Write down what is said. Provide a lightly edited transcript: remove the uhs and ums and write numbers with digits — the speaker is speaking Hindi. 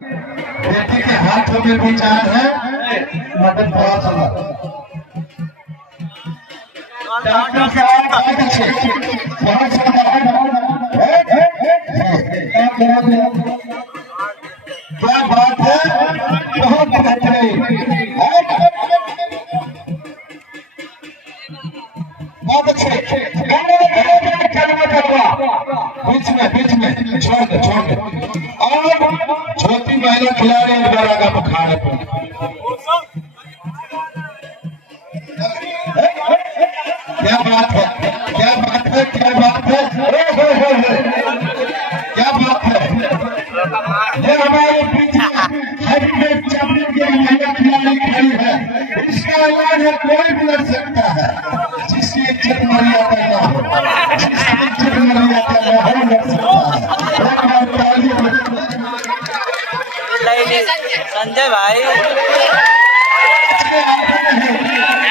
बेटी के हाथों में विचार है मदद बहुत होगा। डॉक्टर साहब बहुत अच्छे, बहुत क्या बात है, बहुत बेहतरीन, बहुत अच्छे। बीच में छोड़ दे और छोटी महिला खिलाड़ी दोबारा का बुखार है। क्या बात है, क्या बात है, क्या बात है, क्या बात है। ये हमारे पीछे हेवीवेट चैंपियन की महिला खिलाड़ी खड़ी है, इसका ऐलान है कोई भी लड़ सकता है, जिसकी इज्जत मर्यादा ना हो, जिसकी इज्जत मर्यादा ना हो लड़ सकता है। संजय भाई